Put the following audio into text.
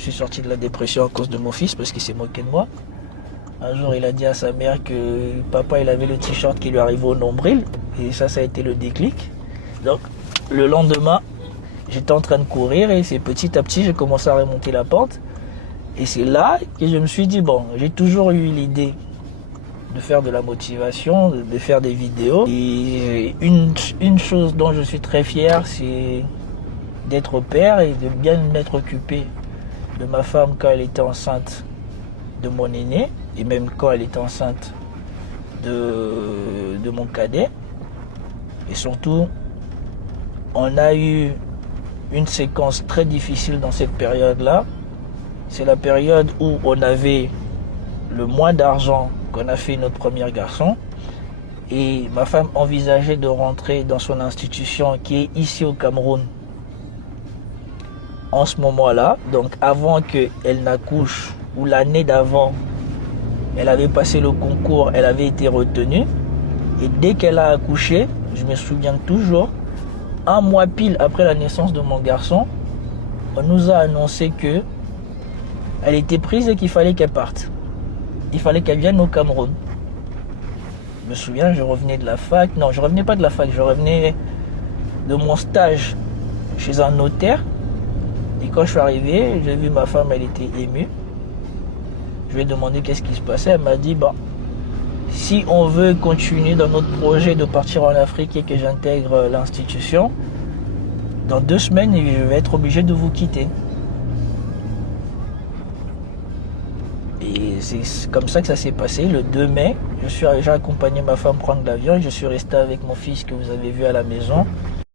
suis sorti de la dépression à cause de mon fils parce qu'il s'est moqué de moi. Un jour, il a dit à sa mère que papa, il avait le t-shirt qui lui arrivait au nombril. Et ça a été le déclic. Donc, le lendemain, j'étais en train de courir et c'est petit à petit, j'ai commencé à remonter la pente. Et c'est là que je me suis dit, bon, j'ai toujours eu l'idée de faire de la motivation, de faire des vidéos. Et une chose dont je suis très fier, c'est d'être père et de bien m'être occupé de ma femme quand elle était enceinte de mon aîné et même quand elle était enceinte de mon cadet. Et surtout, on a eu une séquence très difficile dans cette période-là. C'est la période où on avait le moins d'argent qu'on a fait notre premier garçon. Et ma femme envisageait de rentrer dans son institution qui est ici au Cameroun en ce moment-là. Donc avant qu'elle n'accouche, ou l'année d'avant, elle avait passé le concours, elle avait été retenue. Et dès qu'elle a accouché, je me souviens toujours, un mois pile après la naissance de mon garçon, on nous a annoncé que elle était prise et qu'il fallait qu'elle parte. Il fallait qu'elle vienne au Cameroun. Je me souviens, je revenais de la fac. Non, je revenais pas de la fac, je revenais de mon stage chez un notaire. Et quand je suis arrivé, j'ai vu ma femme, elle était émue. Je lui ai demandé qu'est-ce qui se passait. Elle m'a dit, bon, si on veut continuer dans notre projet de partir en Afrique et que j'intègre l'institution, dans 2 semaines, je vais être obligé de vous quitter. Et c'est comme ça que ça s'est passé. Le 2 mai, j'ai accompagné ma femme prendre l'avion et je suis resté avec mon fils que vous avez vu à la maison.